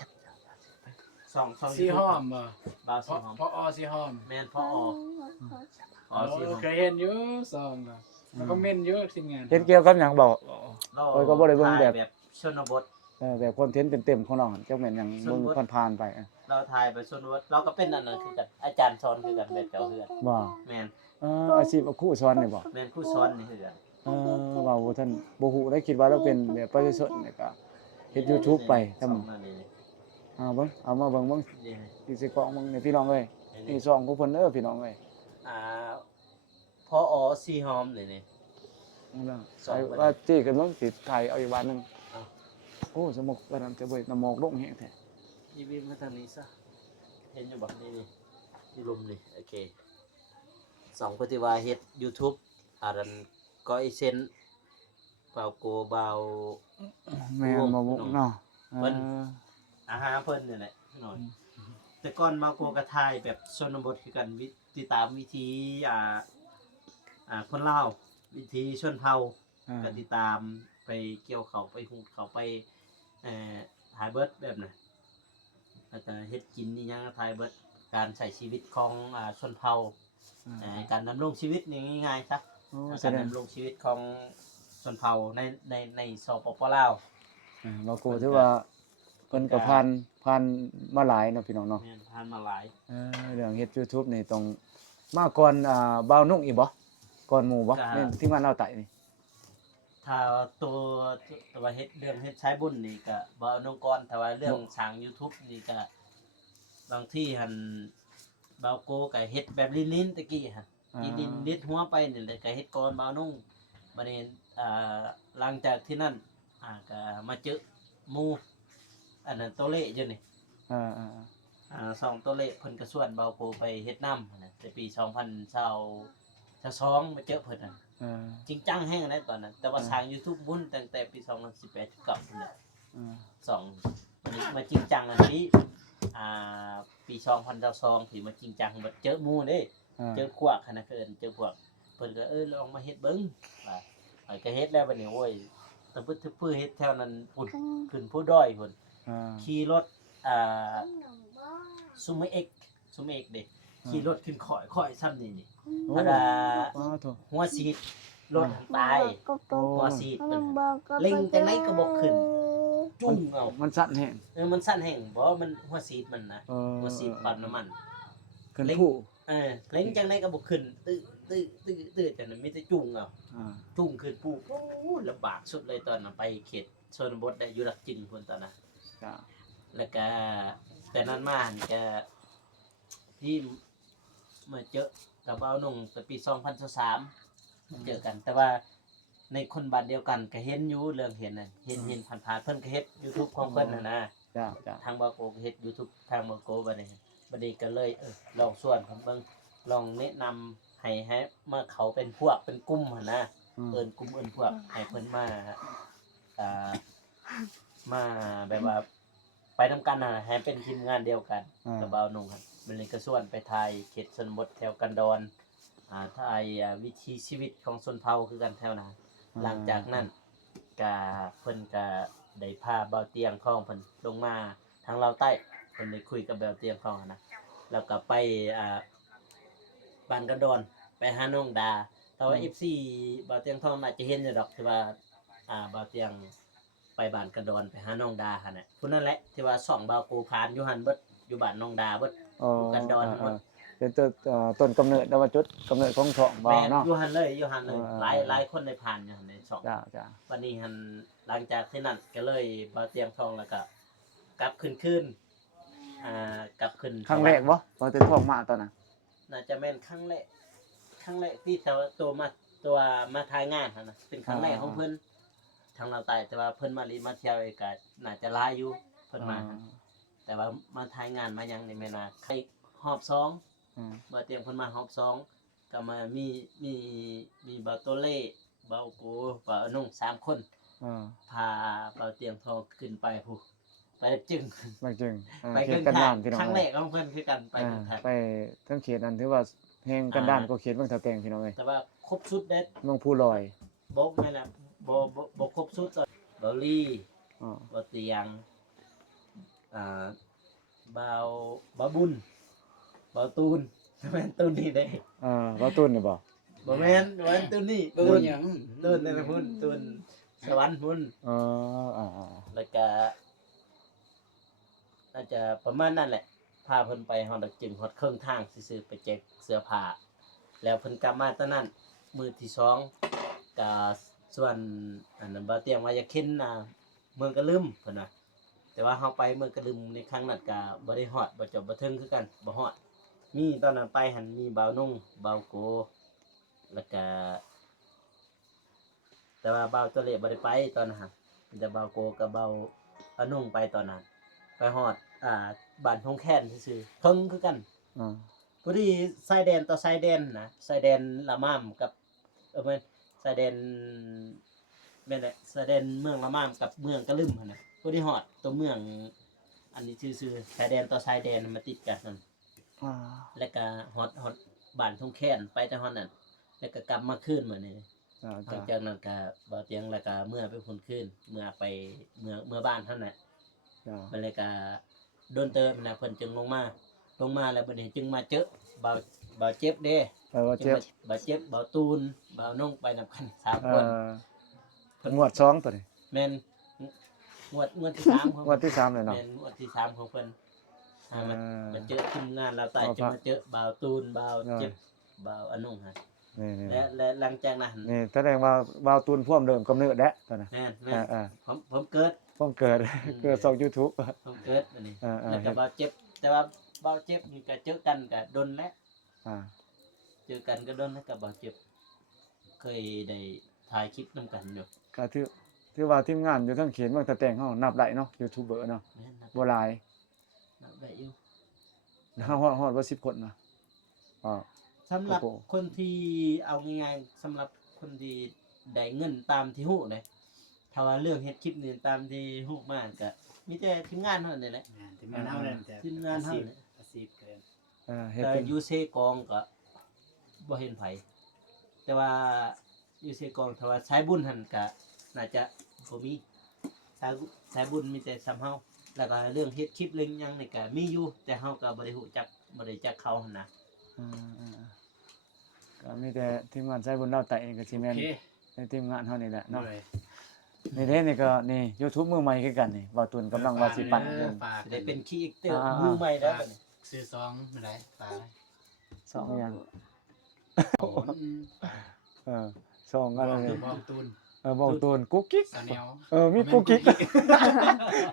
ช่อง สีหอมบ่ เบาสีหอม พอสีหอม แม่นพอสีหอม เคยเห็นอยู่ซองก็แล้วก็เม่นอยู่ทีมงาน เฮ็ดเกี่ยวกับหยังบ่ เรา ก็บ่ได้เบิ่งแบบ ถ่ายชนบท แบบคอนเทนต์เต็มๆของน้องจักแม่นหยังเบิ่งผ่านๆไป เราถ่ายไปชนบทเราก็เป็นอันนั้นคือกันอาจารย์สอนคือกันแบบเจ้าเฮือน บ่ แม่น อาชีพครูสอนนี่บ่ แม่นครูสอนนี่คือกัน ว่าบ่ทันบ่ฮู้ได้คิดว่าเราเป็นแบบประชาชนนี่ก็เฮ็ด YouTube ไปทำ สอนมานี่ เบิ่งเอามาเบิ่ง นี่ ที่สิกองมึงนี่พี่น้องเอ้ยนี่ซองของเพิ่นเด้อพี่น้องเอ้ย อ่าพอสีหอมนี่ นั่นล่ะใส่ว่าจี้กันมึงสิถ่ายเอาอีกบานหนึง เอา โอ้สมกว่านั้นจะเบิดน้ำหมอกลงแฮงแท้ อีบีมาทางนี้ซะเห็นอยู่บ่นี่ที่ลุมนี่โอเคสองปฏิวาเฮ็ด YouTube อันก็อีเซนเบาโกเบา แม่นบ่มุกเนาะ เพิ่น อาหารเพิ่นนี่แหละหน่อยแต่ก่อนมาโกกระทายแบบชนบทคือกันติดตามวิธีคนลาววิธีชนเผ่าก็ติดตามไปเกี่ยวเขาไปหุงเขาไปหาเบิดแบบน่ะแล้วก็เฮ็ดกินนี่ยังทายเบิดการใช้ชีวิตของชนเผ่าการดำรงชีวิตนี่ง่ายๆซะ แส การ ดง ดำรงชีวิตของชนเผ่าในสปปลาว บ่กูถือว่าเพิ่นก็ผ่านมาหลายเนาะพี่น้องเนาะ แม่นผ่านมาหลาย เรื่องเฮ็ด YouTube นี่ต้องมาก่อนบ่าวนุ่งอีกบ่ก่อนหมู่บ่นี่ที่งานเราไต่นี่ ถ้าตัวเฮ็ดเรื่องเฮ็ดใช้บุญนี่ก็บ่เอาน้องกรแต่ว่าเรื่องสร้าง YouTube นี่ก็บางที่หันเบาโกก็เฮ็ดแบบลิ้นๆตะกี้หั่นอีดินลิดหัวไปนี่แหละก็เฮ็ดก่อนบ่าวนุ่งบัดนี้หลังจากที่นั่นก็มาเจอหมู่อันนั้นโตเล่อยู่นี่ สองตัวเลขเพิ่นก็ชวนเบาโกไปเฮ็ดน้ำนะในปี2022มาเจอเพิ่นน่ะจริงจังแฮงนะตอนนั้น แต่ว่าสร้าง YouTube บุญตั้งแต่ปี2018กับนี่แหละสองอันนี้มาจริงจังอันนี้ปี2022ที่มาจริงจังบัดเจอหมู่เด้เจอพวกคณะเกินเจอพวกเพิ่นก็ลองมาเฮ็ดเบิ่งว่าก็เฮ็ดแล้วบัดนี้โอ้ยตะพึดทึพื้เฮ็ดแถวนั้นพุ่นขึ้นผู้ด้อยพุ่นขี่รถซุมเอกเด็กขี่รถขึ้นค่อยซ้ำนี่ธรรมดาหัวซีดรถตายหัวซีดเล็งจังไดก็บ่ขึ้นจุ้งเอา มันสั่นแฮง มันสั่นแห้งบ่มันหัวซีดมันนะหัวซีดปั๊มน้ำมัน ขึ้นผู้ เล็งจังไดก็บ่ขึ้นตื้อจังนั้นมีแต่จุ้งเอาจุ้งขึ้นปุ๊บโอ้ลำบากสุดเลยตอนนั้นไปเขตชนบทได้อยู่รักจริงพุ่นตอนนั้น จ้า แล้วก็แต่นั้นมานี่ก็ที่มาเจอกับเบาหนุ่งแต่ปี2023เจอกัน แต่ว่าในคนบ้านเดียวกันก็เห็นอยู่เรื่องเห็นน่ะเห็นผ่านๆเพิ่นก็เฮ็ด YouTube ของเพิ่นน่ะนะ จ้า ทางบาโกก็เฮ็ด YouTube ทางบาโกบัดนี้ก็เลยลองส่วนผมเบิ่งลองแนะนำให้มาเขาเป็นพวกเป็นกลุ่มหั่นนะเอิ้นกลุ่มเอิ้นพวกให้เพิ่นมาแบบว่าไปนำกันน่ะให้เป็นทีมงานเดียวกันกับเบาหนุ่งครับมันเลยก็ส่วนไปถ่ายเขตชนบทแถวกันดอนถ่ายวิถีชีวิตของชนเผ่าคือกันแถวนั้นหลังจากนั้นก็เพิ่นก็ได้พาเบาเตียงของเพิ่นลงมาทางลาวใต้เพิ่นได้คุยกับเบาเตียงของนะแล้วก็ไปบ้านกันดอน ไปหาน้องดาแต่ว่า FC บ่าวเตียงทองน่าจะเห็นอยู่ดอกที่ว่าบ่าวเตียงไปบ้านกระดอนไปหาน้องดาหั่นน่ะผู้นั้นแหละที่ว่าส่องบ่าวกูพานอยู่หั่นเบิดอยู่บ้านน้องดาเบิด อ๋อ กันดอนหมด เป็นต้นกำเนิดแต่ว่าจุดกำเนิดของช่องบ่า แม่ เนาะ อยู่หั่นเลยอยู่หั่นเลย อ่า หลายคนได้ผ่านอยู่หั่นในช่อง จ้า วันนี้หั่นหลังจากที่นั่นก็เลยบ่าวเตียงทองแล้วก็กลับขึ้นกลับขึ้น ครั้งแรกบ่บ่เป็นท้องมาตอนนั้น น่าจะแม่นครั้งแรกที่ตัวมาถ่ายงานหั่นน่ะเป็นครั้งแรกของเพิ่นทางเราวใต้แต่ว่าเพิ่นมาลีมาเที่ยวอีกก็น่าจะหลายอยู่เพิ่นมาหั่นแต่ว่ามาถ่ายงานมายังนี่แม่นว่าใครรอบ2 อืม บ่เตรียมเพิ่นมารอบ2ก็มามีบ่าวโตเล่บ่าวโกบ่าวนุ่ง3คนพาบ่าวเตียงทองขึ้นไปผู้ไปจึง บางจึง ไป เข ขึ้ ต น กัน ทา ดาง นพี่น้อง ครั้งแรกของเพิ่นคือกันไปขึ้นทาง ไปทั้งเขตนั้นถือว่าแห่งกันดานก็เขตเมืองตะแตงพี่น้องเอ้ย แต่ว่าครบชุดเด็ด เมืองผู้ลอย บ่แม่นล่ะบ่ครบชุดตอนบ่าวลี่ อ๋อ บ่าวเตียงบ่าวบุญบ่าวตูนแม่นตูนนี่เด้ ว่าตุ้นนี่บ่ บ่แม่นตูนนี่ ตูนหยัง ตูนนั่นน่ะพุ่นตูนสวรรค์พุ่น อ๋อ แล้วก็น่าจะประมาณนั้นแหละพาเพิ่นไปฮอดจึงฮอดเครื่องทางซื่อๆไปแจกเสื้อผ้าแล้วเพิ่นกลับมาตอนนั้นมื้อที่2ก็ส่วนอันนั้นบ่เตรียมว่าจะเข็นเมืองกะลืมเพิ่นว่าแต่ว่าเฮาไปเมืองกะลืมในครั้งนั้นก็บ่ได้ฮอดบ่จบบ่ถึงคือกันบ่ฮอดมีตอนนั้นไปหันมีบ่าวนุ่งบ่าวโกแล้วก็แต่ว่าบ่าวตัวเล็กบ่ได้ไปตอนนั้นครับมีแต่บ่าวโกกับบ่าวอนุ่งไปตอนนั้นไปฮอดบ้านทงแค้นซื่อๆเพิ่งคือกัน พอดีชายแดนต่อชายแดนนะชายแดนละม่ามกับแม่นชายแดนแม่นแหละชายแดนเมืองละม่ามกับเมืองกะลึมหั่นน่ะพอดีฮอดตัวเมืองอันนี้ชื่อชายแดนต่อชายแดนมาติดกันนั่นแล้วก็ฮอดบ้านทงแค้นไปแต่ฮอดนั่นแล้วก็กลับมาคืนมื้อนี้หลังจากนั้นก็บ่เตียงแล้วก็เมื่อไปพุ่นคืนเมื่อไปเมื่อบ้านเท่านั้นมันเลยก็โดนเติมนะเพิ่นจึงลงมาแล้วบัดนี้จึงมาเจอบ่าวเจ็บเด้ ว่าเจ็บ บ่าวเจ็บบ่าวตูนบ่าวนุ่งไปนำกัน3คน งวด2ตัวนี้ แม่นงวดที่3ของ งวดที่3เลยเนาะ แม่นงวดที่3ของเพิ่นมาเจอทีมงานเราใต้จึงมาเจอบ่าวตูนบ่าวเจ็บบ่าวอนุ่งฮะ นี่ และหลังจากนั้น นี่แสดงว่าบ่าวตูนพ่วมเริ่มกำเนิดแล้วตอนนั้น แม่นผมเกิด พ่วมเกิดช่อง YouTube ผมเกิดอันนี้แล้วก็บ่าวเจ็บแต่ว่าบ่าวเจ็บนี่ก็เจอกันก็ดนแล้วเจอกันก็ดนแล้วก็บ่าวเจ็บเคยได้ถ่ายคลิปนํกันอยู่ ก็ถือว่าทีมงานอยู่ทั้งเขตเมืองตะแตงเฮานับได้เนาะยูทูบเบอร์เนาะ แม่นนับ บ่หลาย ได้อยู่ ฮอดบ่10คนนะอ๋อ สำหรับ โอ้โห คนที่เอาง่ายๆสำหรับคนที่ได้เงินตามที่ฮู้เลยถ้าว่าเรื่องเฮ็ดคลิปนี่ตามที่ฮู้มาก็มีแต่ทีมงานเท่านั้นแหละ ทีมงานเฮานั่นแต่ ทีมงานเฮาเนี่ย อาชีพเกิน เฮ็ด แต่ เป็น ยูเซกองก็บ่เห็นไผแต่ว่ายูเซกองถ้าว่าสายบุญหั่นก็น่าจะบ่มีสายบุญมีแต่ซ้ำเฮาแล้วก็เรื่องเฮ็ดคลิปเรื่องหยังนี่ก็มีอยู่แต่เฮาก็บ่ได้ฮู้จักบ่ได้จักเขาหั่นนะ ก็มีแต่ทีมงานสายบุญดาวไต่นี่ก็สิ โอ แม่น เค ในทีมงานเฮานี่แหละ เนาะ เนาะนี่เด้นี่ก็นี่ YouTube มือใหม่คือกันนี่บ่าวตูนกำลังว่าสิปั่นอยู่ ฝาก สิได้เป็นครีเอเตอร์มือใหม่แล้วบัดนี้ ซื้อซองไม่ได้ฝาก สองอย่าง โอ้ย สองอะไร บอกตูน บ่าวตูนกุ๊กกิ๊ก สาแนว มีกุ๊กกิ๊ก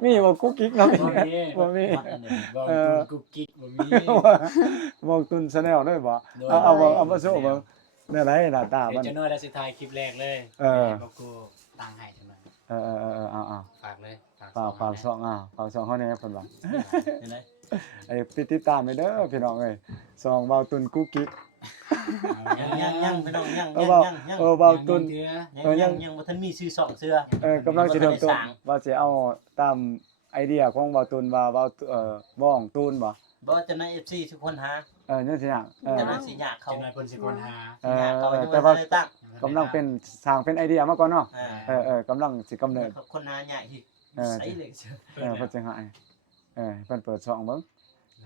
มีบ่กุ๊กกิ๊กเนาะบ่มี ฮอตอันนี้ บอกตูนกุ๊กกิ๊กบ่มี บ่าวตูน Channel ด้วยบ่เอามาโชว์เบิ่งแน่ไหนหน้าตา เดี๋ย มั วน จะน้อยแล้วสิถ่ายคลิปแรกเลย บอกกูตังให้จังหน่อย เอา ฝากเลย ฝากช่องฝากช่องเฮาแหน่เพิ่นว่า เห็นไหม ไอ้ติดตามไปเด้อพี่น้องเอ้ยซองเบาตุนกุ๊กกิ๊ก ยังพี่น้องยัง เบาตุน ยังบ่ทันมีชื่อสองเสื้อก ำลังสิเริ่มต้นว่าสิเอาตามไอเดียของเบาตุนว่าเบาบ้องตูนบ่ บ่จะใน FC ทุกคนหา นั่นสิหยัง จะในสิยากเขา จังหน่อยเพิ่นสิคนหา ยากเขาจะ แต่ บ่ ว่า ได้ตั้ง กำลังเป็นสร้างเป็นไอเดียมาก่อนเนาะ อ่าก ำลังสิกำเนิด คนหาใหญ่อีกใส่เลยเชื่อ เพิ่นสิหาเพิ่นเปิดช่องเบิ่ง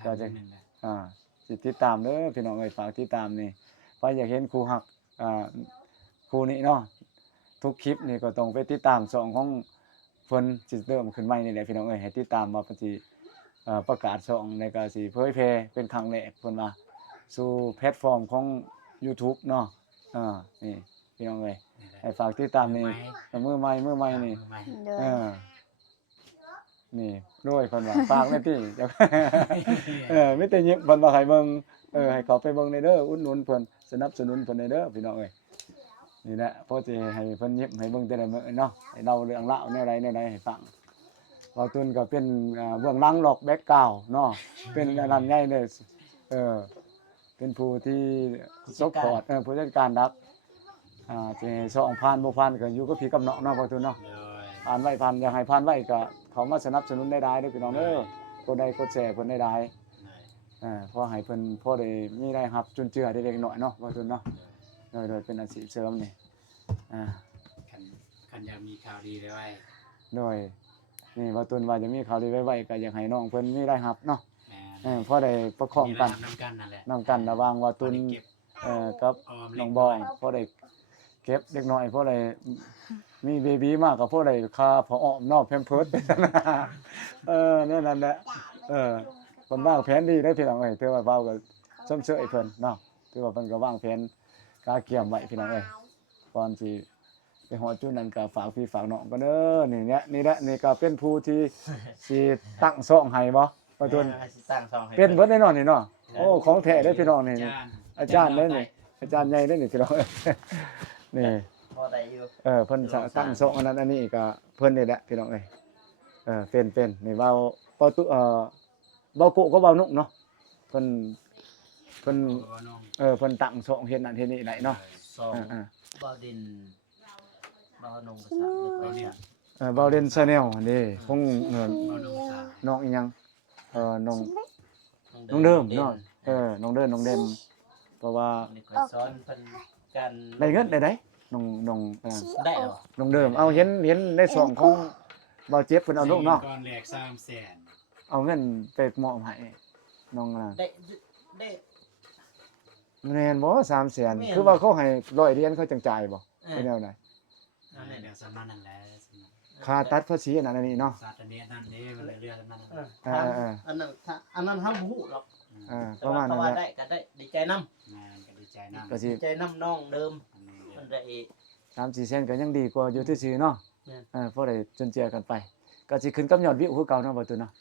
จะจังนั่นแหละ สิติดตามเด้อพี่น้องเอ้ยฝากติดตามนี่ ไปอยากเห็นครูฮักครูนี้เนาะทุกคลิปนี่ก็ต้องไปติดตามช่องของเพิ่นสิเริ่มขึ้นใหม่นี่แหละพี่น้องเอ้ยให้ติดตามว่าเพิ่นสิประกาศช่องแล้วก็สิเผยแพร่เป็นครั้งแรกเพิ่นว่าสู่แพลตฟอร์มของ YouTube เนาะนี่พี่น้องเอ้ยให้ฝากติดตามนี่มือใหม่นี่ โดย เออนี่ด้วยเพิ่นว่าฝากแม่ติเจ้า มีแต่ยิ้มเพิ่นว่าให้เบิ่งให้เขาไปเบิ่งในเด้ออุดหนุนเพิ่นสนับสนุนเพิ่นในเด้อพี่น้องเอ้ยนี่แหละพอสิให้เพิ่นยิ้มให้เบิ่งแต่ละมื้อเนาะให้เล่าเรื่องราวแนวใดให้ฟังว่าตุนก็เป็นเบื้องหลังหรอกแบ็คกราวด์เนาะเป็นอันนั้นใหญ่เด้อเป็นผู้ที่ซัพพอร์ตผู้จัดการดักสิให้สองผ่านบ่ผ่านก็อยู่กับพี่กับน้องเนาะบ่ตุนเนาะ โดย ผ่านไว้ผ่านอยากให้ผ่านไว้ก็เขามาสนับสนุนได้เด้อพี่น้องเด้อกดไลค์กดแชร์เพิ่นได้พอให้เพิ่นพอได้มีได้รับจุนเจือได้เล็กน้อยเนาะว่าซุนเนาะโดยเป็นอาชีพเสริมนี่กันอยากมีข่าวดีไว้ โดยนี่ว่าตุนว่าจะมีข่าวดีไว้ก็อยากให้น้องเพิ่นมีได้รับเนาะ แม่น พอได้ประคองกัน นำกันนั่นแหละ นำกันระหว่างว่าตุน เก็บ กับ ออม น้องบอยพอได้เก็บเล็กน้อยพอได้มีเบบีมากก็พอได้ค่าพออ้อมนอกแพมเพิร์สไปซั่นนะนั่นแหละเพิ่นวางแผนดีได้พี่น้องเอ้ยถือว่าเว้าก็ส้มเชยเพิ่นเนาะถือว่าเพิ่นก็วางแผนกาเกี่ยมไว้พี่น้องเอ้ยก่อนสิไปฮอดจุดนั้นก็ฝากพี่ฝากน้องก็เด้อนี่แหละนี่ก็เป็นผู้ที่สิตั้งซ่องให้บ่ว่าตุน สิตั้งช่องให้ เป็นเบิดแน่นอนนี่เนาะโอ้ของแท้เด้อพี่น้องนี่ อาจารย์เด้อนี่ เ อาจารย์ใหญ่เด้อนี่พี่น้องเอ้ยนี่ พอได้อยู่ เพิ่นตั้งซ่องอันนั้นอันนี้ก็เพิ่นนี่แหละพี่น้องเอ้ยเป็นนี่เว้าเว้าตุเว้าโกก็เว้านุกเนาะเพิ่นเพิ่นตั้งซ่องเฮ็ดนั่นเฮ็ดนี่ได้เนาะ สอง อ่า บ่าวดินบ่าวนงภาษาเรียก เว้าเล่น Channel นี่คงน้องอีหยังน้องเดิมเนาะน้องเดิมเพราะว่า นี่ก็สอนเพิ่นการ ได้เงินได้น้องได้เหรอ น้องเดิมเอาเห็นในช่องของเบาเจ็บเพิ่นเอาลูกเนาะ ก่อนแรก300,000 เอาเงินไปมอบให้น้องได้ แม่นบ่300,000คือว่าเขาให้100เหรียญเขาจังจ่ายบ่เป็นแนวไหน นั่นแหละ เดี๋ยวสำนักนั่นแหละ ค่าตัดภาษีอันนั้นอันนี้เนาะ ศาสตร์นี้นั่นนี่มันเรื่องนั้น อันนั้นเฮาบ่ฮู้หรอก ประมาณนั้น ว่า แหละ ได้ก็ได้ดีใจนำ งานก็ดีใจนำ ก็สิ ดีใจนำน้องเดิมเพิ่นได้ 3-4เซนก็ยังดีกว่าอยู่ซื่อๆเนาะ แม่น พอได้จนเจือกันไปก็สิขึ้นกับยอดวิวคือเก่าเนาะบ่ตุเนาะ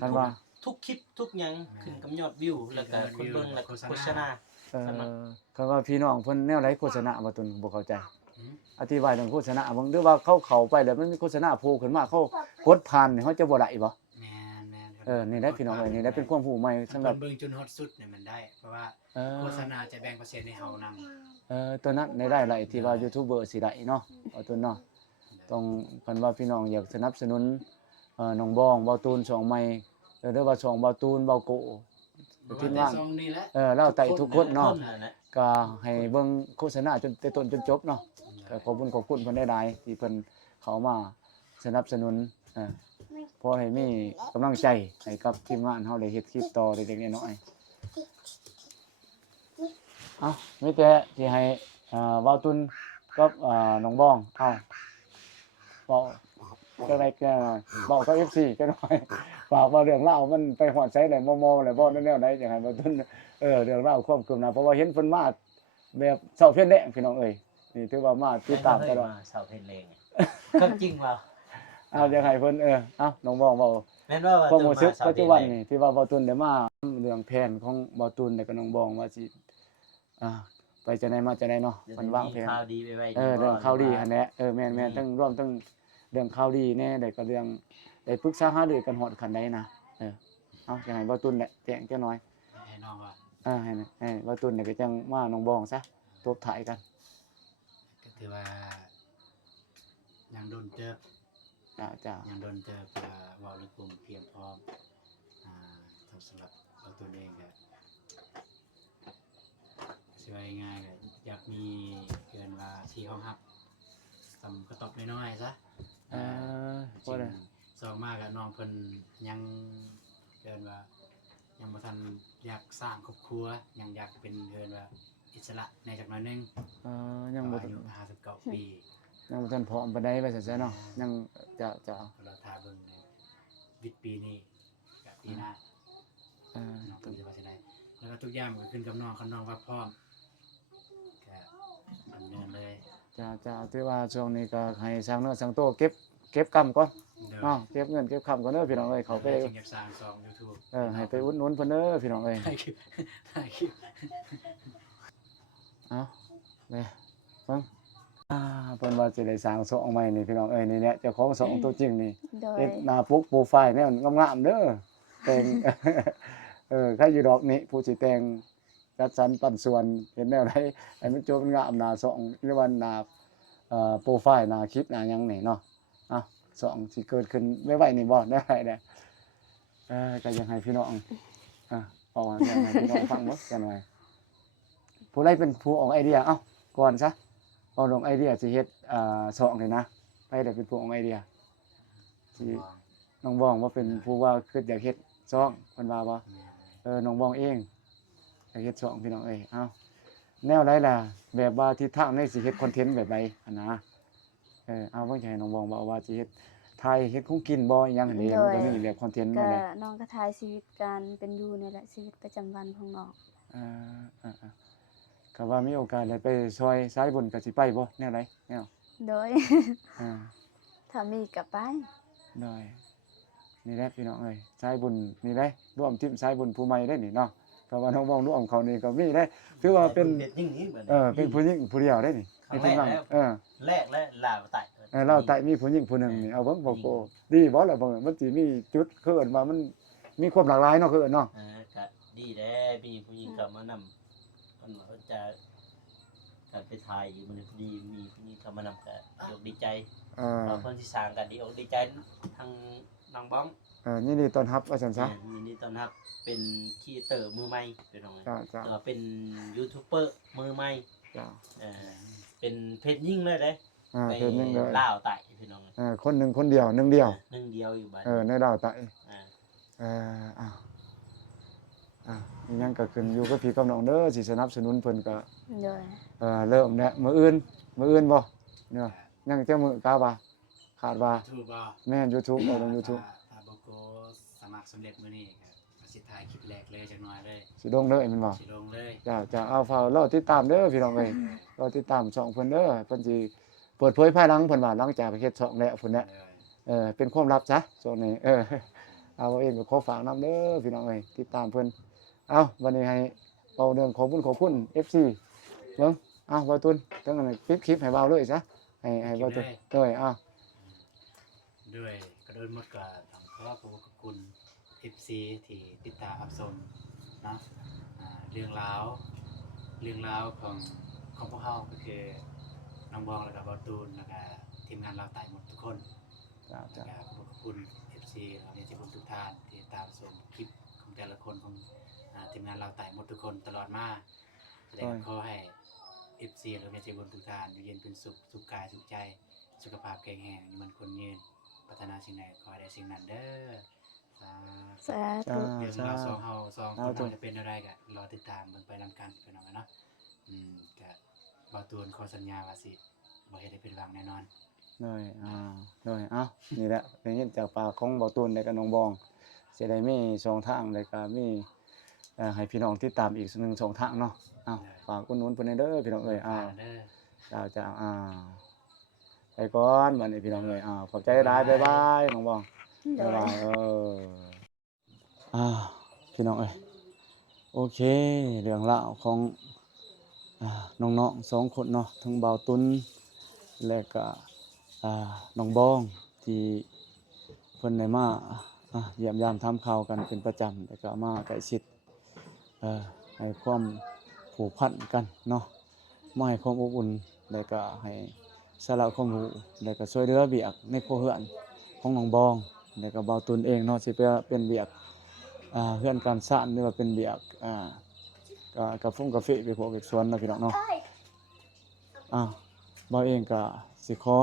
คันว่า ทุกคลิปทุกหยังขึ้นกับยอดวิวแล้วก็คนเบิ่งแล้วก็โฆษณา คันว่าพี่น้องเพิ่นแนวไหนโฆษณาบ่ตุนบ่เข้าใจอธิบายเรื่องโฆษณาเบิ่งหรือว่าเขาเข้าไปแล้วมันมีโฆษณาโผล่ขึ้นมาเขากดผ่านนี่เขาจะบ่ได้บ่ แม่น นี่ได้พี่น้องเอ้ยนี่ได้เป็นความรู้ใหม่สำหรับ เบิ่งจนฮอตสุดเนี่ยมันได้เพราะว่าโฆษณาจะแบ่งเปอร์เซ็นต์ให้เฮานำ ตัวนั้นได้หลายที่ว่ายูทูบเบอร์สิได้เนาะเอาตัวเนาะต้องคันว่าพี่น้องอยากสนับสนุนน้องบองเบาตูน2ใหม่หรือว่า2เบาตูนเบาโกทีมงานเราไต่ทุกคนเนาะก็ให้เบิ่งโฆษณาจนแต่ต้นจนจบเนาะก็ขอบคุณเพิ่นได้หลายที่เพิ่นเข้ามาสนับสนุนพอให้มีกำลังใจให้กับทีมงานเฮาได้เฮ็ดคลิปต่อเล็กๆน้อยๆเอ้ามีแต่ที่ให้เบาตุนกับน้องบองบอกจังได๋ก็บอกกับ FC จังหน่อยฝากว่าเรื่องราวมันไปฮอดไสได้มอๆแล้วบ่แนวใดจังได๋เบาตุนเรื่องราวความคืบหน้าเพราะว่าเห็นเพิ่นมาแบบเช้าเพียงแดงพี่น้องเอ้ยนี่ถือว่ามาติดตามตลอด เสาเพนเลงก็จริงว่า เอาจังให้เพิ่นน้องบองเว้า แม่นว่า ความรู้สึกปัจจุบันนี่ที่ว่าเบาตุนได้มาเรื่องแผนของเบาตุนแล้วก็น้องบองว่าสิไปจะไหนมาจะไหนเนาะมันวางแผน ข่าวดีไว้ เรื่องข่าวดีหั่นแหละแม่นๆทั้งรวมทั้งเรื่องข่าวดีแน่ได้ก็เรื่องได้ปรึกษาหารือกันฮอดคันใดนะเอาจังให้เบาตุนแหละแจ้งจักหน่อย ให้น้องว่า ให้เบาตุนเนี่ยก็จังมาน้องบองซะตบท้ายกัน ก็ถือว่ายังโดนเจอ จ้า ยังโดนเจอเพื่อเว้าเรื่องกลุ่มเพียงพร้อมสำหรับตัวเองก็สิว่าง่ายๆก็อยากมีเกินว่าที่ห้องฮับสำกระตอบน้อยๆซะบ่ได้ สองมากกับน้องเพิ่นยังเกินว่ายังบ่ทันอยากสร้างครอบครัวยังอยากเป็นเกินว่า อิสระในจากหน้อยหนึง ยังบ่ อายุ59 ปี ยังบ่ทันพร้อมปานใดว่าซั่นซะเนาะยังจะ เราทาเบิ่งในวิทย์ปีนี้กับปีหน้า น้องเพิ่นสิว่าสิได้แล้วก็ทุกอย่างก็ขึ้นกับน้องคันน้องว่าพร้อมก็ดำเนินเลย จะถือว่าช่วงนี้ก็ให้สร้างเนื้อสร้างตัวเก็บกำก่อน เด้อ เนาะเก็บเงินเก็บคำก่อนเด้อพี่น้องเอ้ยเขาไป จึงอยากสร้างช่อง YouTube ให้ไปอุดหนุนเพิ่นเด้อพี่น้องเอ้ย ถ่ายคลิปถ่ายคลิป เอาเด้ฟังเพิ่นว่าสิได้สร้างช่องใหม่นี่พี่น้องเอ้ยนี่แหละเจ้าของช่องตัวจริงนี่ โดย เฮ็ดหน้าปกโปรไฟล์แนวงามๆเด้อแต่ง ใครอยู่ดอกนี้ผู้สิแต่งจัดสรรปันส่วนเห็นแนวใดให้มันจบงามหน้าช่องหรือว่าหน้าโปรไฟล์หน้าคลิปหน้าหยังนี่เนาะช่องสิเกิดขึ้นไวๆนี่บ่ได้เด้ก็ยังให้พี่น้องเอายังให้พี่น้องฟังบ่กันหน่อยผู้ใดเป็นผู้ออกไอเดียเอ้าก่อนซะเอาลงไอเดียสิเฮ็ดช่องนี่นะใครได้เป็นผู้ออกไอเดียสิน้องบ้องว่าเป็นผู้ว่าคิดอยากเฮ็ดช่องเพิ่นว่าบ่น้องบ้องเองอยากเฮ็ดช่องพี่น้องเอ้ยเอ้าแนวใดล่ะแบบว่าทิศทางในสิเฮ็ดคอนเทนต์แบบใดหั่นนะเอาเพิ่นสิให้น้องบ้องว่าสิเฮ็ดถ่ายเฮ็ดของกินบ่อิหยังหั่นนี่มันก็มีแบบคอนเทนต์ ก็ นั่นแหละ น้องก็ถ่ายชีวิตการเป็นอยู่นี่แหละชีวิตประจำวันของน้อง ก็ว่ามีโอกาสได้ไปซอยสายบุญก็สิไปบ่แนวใดแนว โดย อ่า ถ้ามีก็ไป ได้นี่แหละพี่น้องเอ้ยสายบุญนี่ได้ร่วมทีมสายบุญผู้ใหม่ได้นี่เนาะก็ว่าน้องบ้องร่วมเขานี่ก็มีได้ถือว่าเป็น ยิ่งนี้บัด เป็นผู้หญิงผู้เดียวได้นี่ ครั้ง ในทีมงาน แรกแล้ว แรกและลาวไต่ เราไต่มีผู้หญิงผู้หนึงนี่เอาเบิ่งบ่โกดีบ่ล่ะเบิ่งมันสิมีจุดคือเอิ้นว่ามันมีความหลากหลายเนาะคือเอิ้นเนาะ ก็ดีแด้มีผู้หญิงเข้ามานำมันว่าจะการไปถ่ายอยู่มันดีมีผู้หญิงเข้ามานำก็ยกดีใจ เราเพิ่นสิสร้างกันดีอกดีใจทางน้องบ้อง ยินดีต้อนรับว่าซั่นซะ ยินดีต้อนรับเป็นครีเอเตอร์มือใหม่เป็นน้อง จ้า เป็นยูทูบเบอร์มือใหม่ จ้า เป็นเพจยิ่งเลยเด้ เพิ่นยังเลย ลาวไต่พี่น้อง คนหนึงคนเดียวหนึ่งเดียว หนึ่งเดียวอยู่บ้าน ในดาวไต่ อ่า อ้าวอีหยังก็ขึ้นอยู่กับพี่กับน้องเด้อสิสนับสนุนเพิ่นก็ โดย เริ่มแล้วมื้ออื่นบ่เนี่ยยังจะมื้อกาบ่าคาดว่า YouTube บ่ แม่น YouTube เอาลง YouTube ถ้าบ่โกสมัครสำเร็จมื้อนี้ก็สิถ่ายคลิปแรกเลยจักหน่อยเลย สิลงเด้อแม่นบ่ สิลงเลย จ้าเอาเฝ้ารอติดตามเด้อพี่น้องเอ้ยรอติดตามช่องเพิ่นเด้อเพิ่นสิเปิดเผยภายหลังเพิ่นว่าหลังจากเฮ็ดช่องแล้วเพิ่นน่ะเป็นความลับซะช่วงนี้เอาเองก็ขอฝากนํเด้อพี่น้องเอ้ยติดตามเพิ่นเอาวันนี้ให้เอาเรื่องขอบคุณ FC เบิ่งบ่ตุนจังนั้นปิดคลิปให้เบาเลยซะให้บ่ตุนเอ้ยด้วยกระโดดหมดก็ต้องขอบคุณ FC ที่ติดตามรับชมเนาะเรื่องราวของพวกเราก็คือน้องบองแล้วก็บอตูนแล้วก็ทีมงานเราไต่หมดทุกคน จ้า ขอบคุณ FC เราเนี่ยที่ทุกท่านที่ตามชมคลิปของแต่ละคนของทีมงานเราไต่หมดทุกคนตลอดมาแสดงขอให้ FC เราเนี่ยที่ทุกท่านอยู่เย็นเป็นสุขสุขกายสุขใจสุขภาพแข็งแรงมันคนยืนพัฒนาสิ่งใดขอให้ได้สิ่งนั้นเด้อสาธุ เรื่องราวสองเฮาสองคนเราจะเป็นอะไรก็รอติดตามเบิ่งไปนำกันพี่น้องเนาะก็บ่ตูนขอสัญญาว่าสิบ่เฮ็ดให้ผิดหวังแน่นอน เลยนี่แหละได้ยินจากปากของบ่ตูนและก็น้องบองสิได้มี2ทางแล้วก็มีให้พี่น้องติดตามอีก1 2ทางเนาะฝากอุดหนุนเพิ่นเด้อพี่น้องเอ้ยจ้าไปก่อนบัดนี้พี่น้องเอ้ยขอบใจหลายบ๊ายบายน้องบอง โด บ๊าย ย บายพี่น้องเอ้ยโอเคเรื่องราวของน้องๆ2คนเนาะทั้งบ่าวตุนและก็น้องบองที่เพิ่นได้มาเยี่ยมยามทำข่าวกันเป็นประจำแล้วก็มาใกล้ชิดให้ความผูกพันกันเนาะมาให้ความอบอุ่นแล้วก็ให้สาระความรู้แล้วก็ช่วยเหลือเวียกในครัวเรือนของน้องบองแล้วก็บ่าวตุนเองเนาะสิเป็นเวียกเฮือนการสร้างหรือว่าเป็นเวียกกาแฟไปพวกเวียกสวนเนาะพี่น้องเนาะบ่าวเองก็สิขอ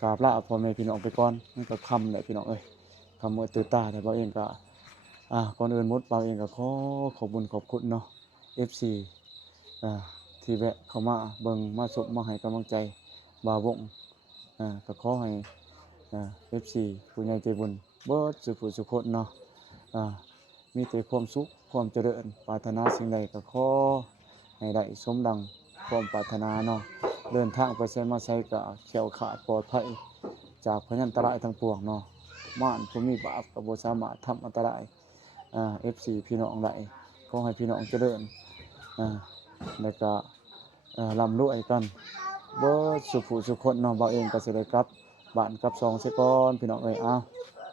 กราบลาพ่อแม่พี่น้องไปก่อนมันก็ค่ำแล้วพี่น้องเอ้ยค่ำมื้อตื่นตาแต่บ่าวเองก็ก่อนอื่นหมดบ่าวเองก็ขอขอบคุณเนาะ FC ที่แวะเข้ามาเบิ่งมาชมมาให้กำลังใจบ่าววงก็ขอให้FC ผู้ใหญ่ใจบุญเบิดสุขสุขคนเนาะมีแต่ความสุขความเจริญปรารถนาสิ่งใดก็ขอให้ได้สมดังความปรารถนาเนาะเดินทางไปไสมาไสก็แคล้วคลาดปลอดภัยจากพยันตรายทั้งปวงเนาะม่านผู้มีบาปก็บ่สามารถทำอันตรายFC พี่น้องได้ขอให้พี่น้องเจริญแล้วก็ร่ำรวยกันเบิดสุขสุขคนเนาะบ่าวเองก็สิได้กลับบ้านกลับซองเสียก่อนพี่น้องเอ้ย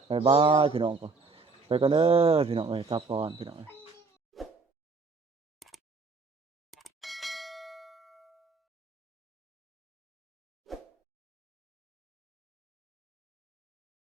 บ๊ายบายพี่น้องก็ไปกันเด้อพี่น้องเอ้ยกลับก่อนพี่น้องเอ้ย